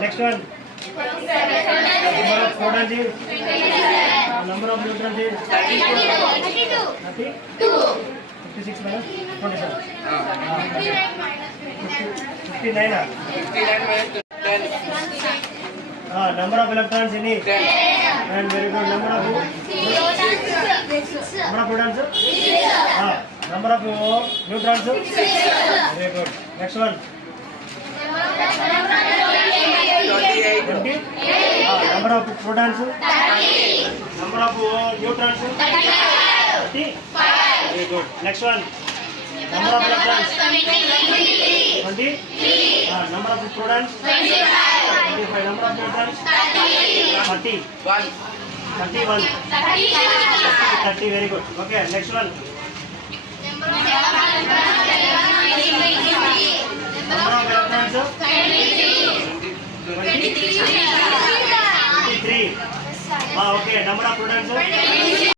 Next one. Number of protons is? Number of neutrons is? 32. 56 minus 27. 59. 59 minus 10. Number of electrons in it? 10. And very good. Number of protons? Number of neutrons? Very good. Next one. 28. 20? Number of protons? 30. Number of neutrons? 30. Very good. Next one. Number of electrons? 20. Number of protons? 25. Number of neutrons? 30. 1. 31. 30. Very good. Okay. Next one. Number of electrons? 23. Okay. Number of protons?